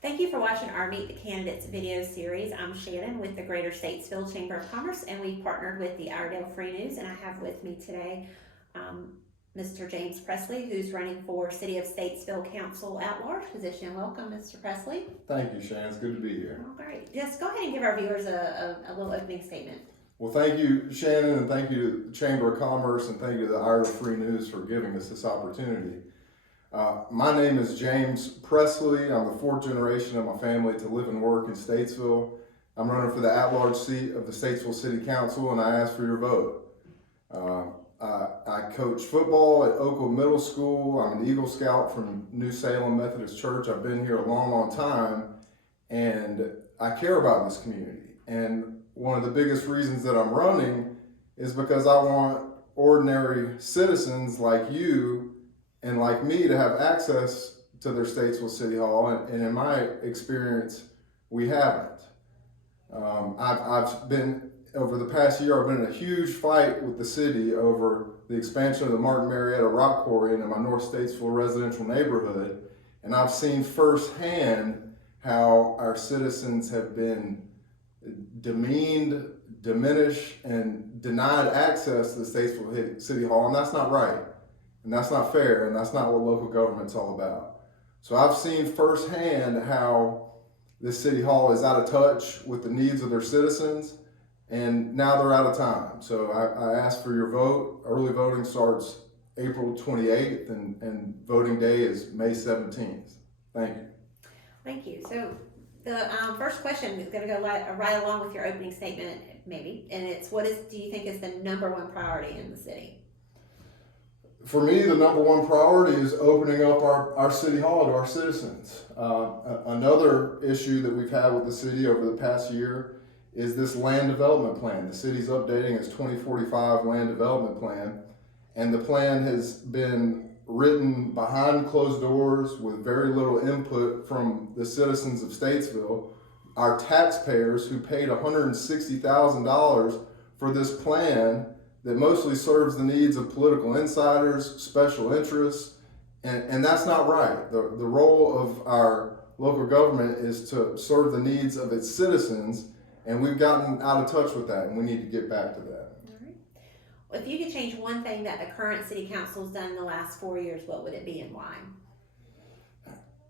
Thank you for watching our Meet the Candidates video series. I'm Shannon with the Greater Statesville Chamber of Commerce, and we've partnered with the Iredell Free News, and I have with me today Mr. James Presley, who's running for City of Statesville Council at-large position. Welcome, Mr. Presley. Thank you, Shannon. It's good to be here. Oh, great. Just go ahead and give our viewers a little opening statement. Well, thank you, Shannon, and thank you to the Chamber of Commerce, and thank you to the Iredell Free News for giving us this opportunity. My name is James Presley. I'm the fourth generation of my family to live and work in Statesville. I'm running for the at-large seat of the Statesville City Council, and I ask for your vote. I coach football at Oakwood Middle School. I'm an Eagle Scout from New Salem Methodist Church. I've been here a long, long time, and I care about this community. And one of the biggest reasons that I'm running is because I want ordinary citizens like you and like me to have access to their Statesville City Hall, and in my experience, we haven't. I've been, over the past year, I've been in a huge fight with the city over the expansion of the Martin Marietta rock quarry into my North Statesville residential neighborhood, and I've seen firsthand how our citizens have been demeaned, diminished, and denied access to the Statesville City Hall, and that's not right. And that's not fair, and that's not what local government's all about. So I've seen firsthand how this city hall is out of touch with the needs of their citizens, and now they're out of time. So I ask for your vote. Early voting starts April 28th, and voting day is May 17th. Thank you. Thank you. So the first question is going to go right along with your opening statement, maybe, and it's do you think is the number one priority in the city? For me, the number one priority is opening up our city hall to our citizens. Another issue that we've had with the city over the past year is this land development plan. The city's updating its 2045 land development plan, and the plan has been written behind closed doors with very little input from the citizens of Statesville, our taxpayers who paid $160,000 for this plan that mostly serves the needs of political insiders, special interests, and that's not right. The role of our local government is to serve the needs of its citizens, and we've gotten out of touch with that, and we need to get back to that. All right. Well, if you could change one thing that the current city council has done in the last 4 years, what would it be and why?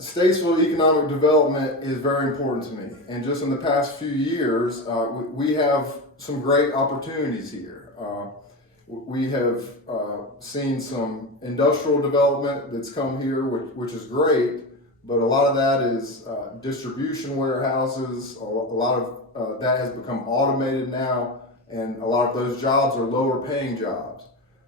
Statesville economic development is very important to me, and just in the past few years, we have some great opportunities here. We have seen some industrial development that's come here, which is great, but a lot of that is distribution warehouses. A lot of that has become automated now, and a lot of those jobs are lower paying jobs.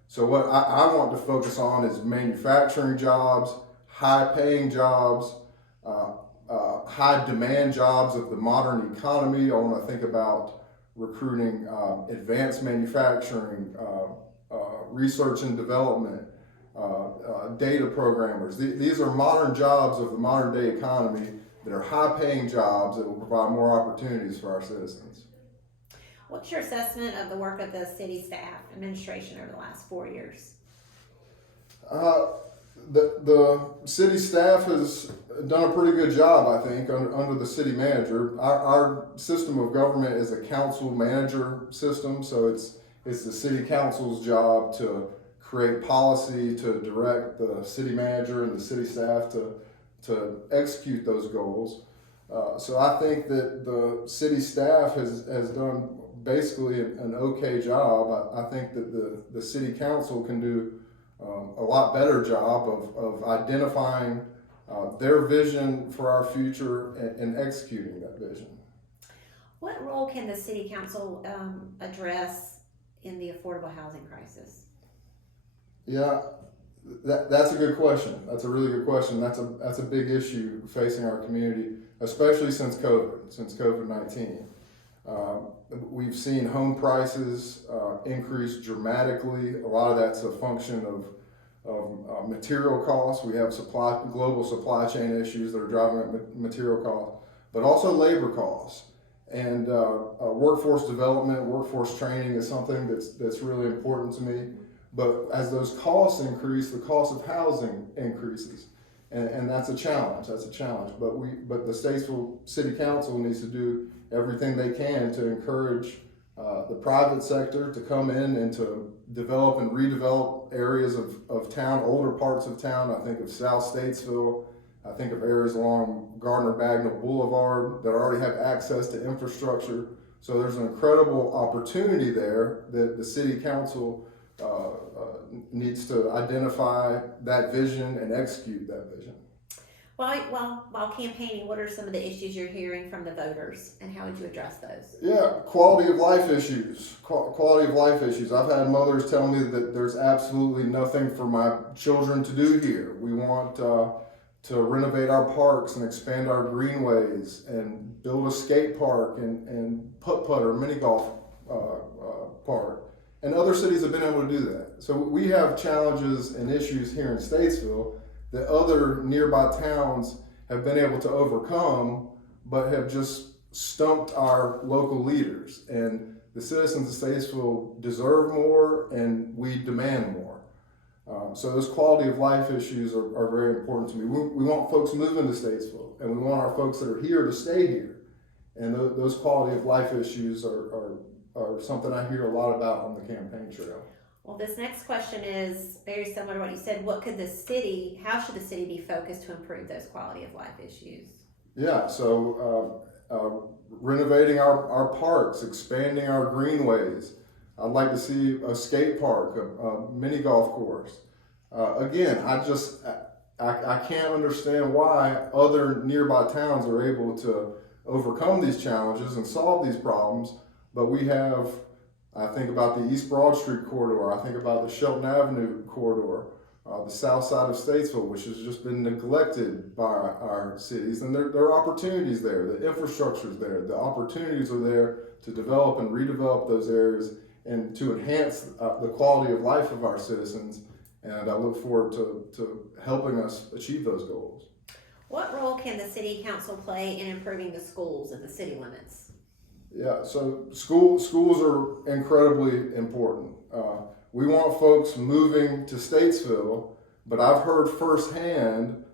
So what I want to focus on is manufacturing jobs, high paying jobs, high demand jobs of the modern economy. I want to think about recruiting advanced manufacturing, research and development, data programmers. These are modern jobs of the modern day economy that are high paying jobs that will provide more opportunities for our citizens. What's your assessment of the work of the city staff administration over the last 4 years? The city staff has done a pretty good job, I think, under the city manager. Our system of government is a council manager system, so it's the city council's job to create policy, to direct the city manager and the city staff to execute those goals. So I think that the city staff has done basically an okay job. I think that the city council can do a lot better job of identifying their vision for our future and executing that vision. What role can the city council address in the affordable housing crisis? Yeah, that's a good question. That's a really good question. That's a big issue facing our community, especially since COVID-19. We've seen home prices increase dramatically. A lot of that's a function of material costs. We have global supply chain issues that are driving up material costs, but also labor costs. And workforce development, workforce training is something that's really important to me. But as those costs increase, the cost of housing increases. and that's a challenge. But the Statesville City Council needs to do everything they can to encourage the private sector to come in and to develop and redevelop areas of town, older parts of town. I think of South Statesville. I think of areas along Gardner-Bagnell Boulevard that already have access to infrastructure. So there's an incredible opportunity there that the City Council needs to identify that vision and execute that vision. While campaigning, what are some of the issues you're hearing from the voters, and how would you address those? Yeah, quality of life issues. Quality of life issues. I've had mothers tell me that there's absolutely nothing for my children to do here. We want to renovate our parks and expand our greenways and build a skate park and putt-putter, mini golf park. And other cities have been able to do that. So we have challenges and issues here in Statesville that other nearby towns have been able to overcome, but have just stumped our local leaders. And the citizens of Statesville deserve more, and we demand more. So those quality of life issues are very important to me. We want folks moving to Statesville, and we want our folks that are here to stay here. And those quality of life issues are something I hear a lot about on the campaign trail. Well, this next question is very similar to what you said. How should the city be focused to improve those quality of life issues? Yeah, so renovating our parks, expanding our greenways. I'd like to see a skate park, a mini golf course. Again, I can't understand why other nearby towns are able to overcome these challenges and solve these problems, but we have, I think about the East Broad Street corridor, I think about the Shelton Avenue corridor, the south side of Statesville, which has just been neglected by our cities, and there are opportunities there. The infrastructure is there. The opportunities are there to develop and redevelop those areas and to enhance the quality of life of our citizens, and I look forward to helping us achieve those goals. What role can the city council play in improving the schools in the city limits? Yeah, so schools are incredibly important. We want folks moving to Statesville, but I've heard firsthand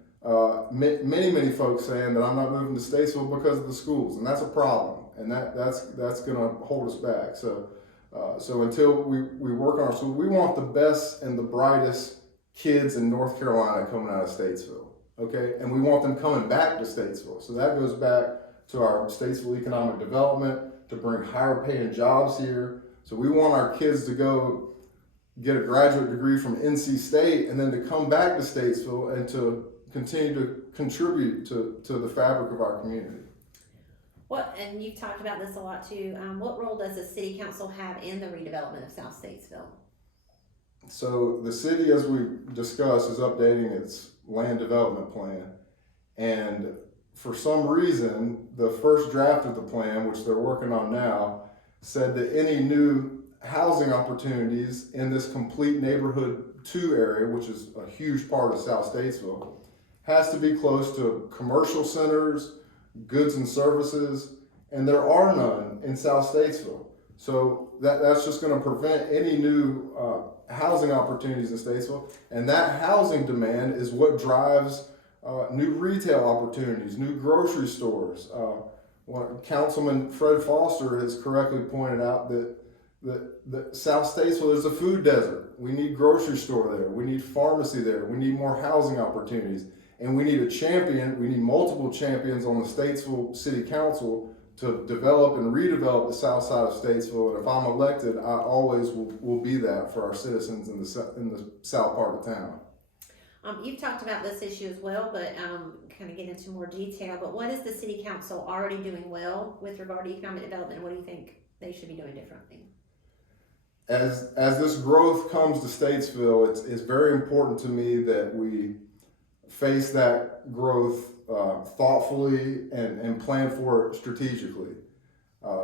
many folks saying that I'm not moving to Statesville because of the schools, and that's a problem, and that's going to hold us back. So until we work on our schools, we want the best and the brightest kids in North Carolina coming out of Statesville, okay? And we want them coming back to Statesville. So that goes back to our Statesville economic development, to bring higher paying jobs here. So we want our kids to go get a graduate degree from NC State and then to come back to Statesville and to continue to contribute to the fabric of our community. And you've talked about this a lot too, what role does the city council have in the redevelopment of South Statesville? So the city, as we discussed, is updating its land development plan, and for some reason, the first draft of the plan, which they're working on now, said that any new housing opportunities in this complete neighborhood 2 area, which is a huge part of South Statesville, has to be close to commercial centers, goods and services, and there are none in South Statesville. So that's just going to prevent any new housing opportunities in Statesville, and that housing demand is what drives new retail opportunities, new grocery stores. Councilman Fred Foster has correctly pointed out that South Statesville is a food desert. We need grocery store there. We need pharmacy there. We need more housing opportunities. And we need a champion. We need multiple champions on the Statesville City Council to develop and redevelop the south side of Statesville. And if I'm elected, I always will be that for our citizens in the south part of town. You've talked about this issue as well, but kind of get into more detail. But what is the city council already doing well with regard to economic development? And what do you think they should be doing differently? As this growth comes to Statesville, it's very important to me that we face that growth thoughtfully and plan for it strategically.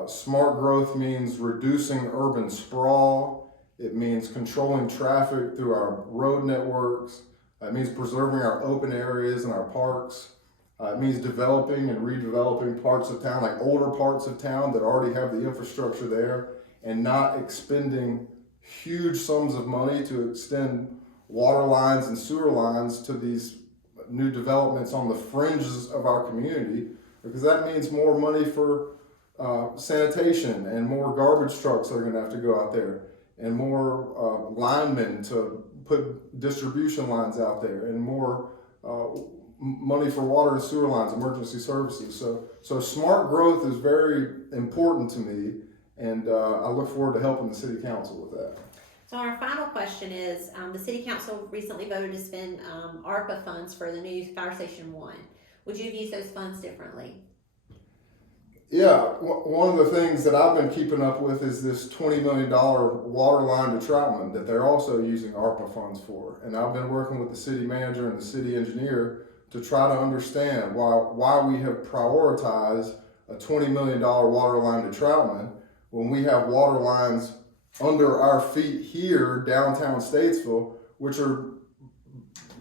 Smart growth means reducing urban sprawl. It means controlling traffic through our road networks. It means preserving our open areas and our parks. It means developing and redeveloping parts of town, like older parts of town that already have the infrastructure there, and not expending huge sums of money to extend water lines and sewer lines to these new developments on the fringes of our community, because that means more money for sanitation and more garbage trucks are going to have to go out there, and more linemen to put distribution lines out there, and more money for water and sewer lines, emergency services. So smart growth is very important to me, and I look forward to helping the city council with that. So our final question is, the city council recently voted to spend ARPA funds for the new Fire Station 1. Would you have used those funds differently? Yeah, one of the things that I've been keeping up with is this $20 million water line to Troutman that they're also using ARPA funds for. And I've been working with the city manager and the city engineer to try to understand why we have prioritized a $20 million water line to Troutman when we have water lines under our feet here downtown Statesville, which are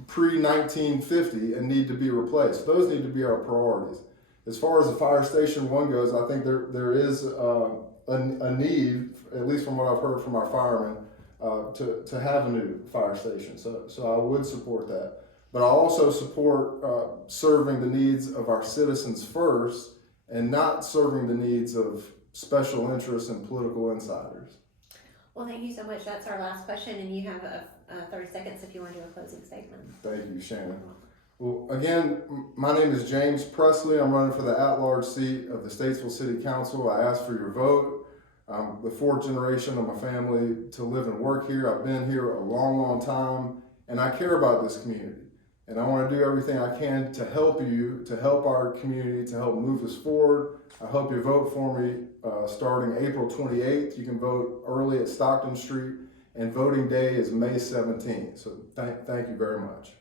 pre-1950 and need to be replaced. Those need to be our priorities. As far as the Fire Station 1 goes, I think there is a need, at least from what I've heard from our firemen, to have a new fire station. So I would support that. But I also support serving the needs of our citizens first and not serving the needs of special interests and political insiders. Well, thank you so much. That's our last question, and you have 30 seconds if you want to do a closing statement. Thank you, Shannon. Well, again, my name is James Presley. I'm running for the at-large seat of the Statesville City Council. I ask for your vote. I'm the fourth generation of my family to live and work here. I've been here a long, long time, and I care about this community. And I want to do everything I can to help you, to help our community, to help move us forward. I hope you vote for me starting April 28th. You can vote early at Stockton Street, and voting day is May 17th. So thank you very much.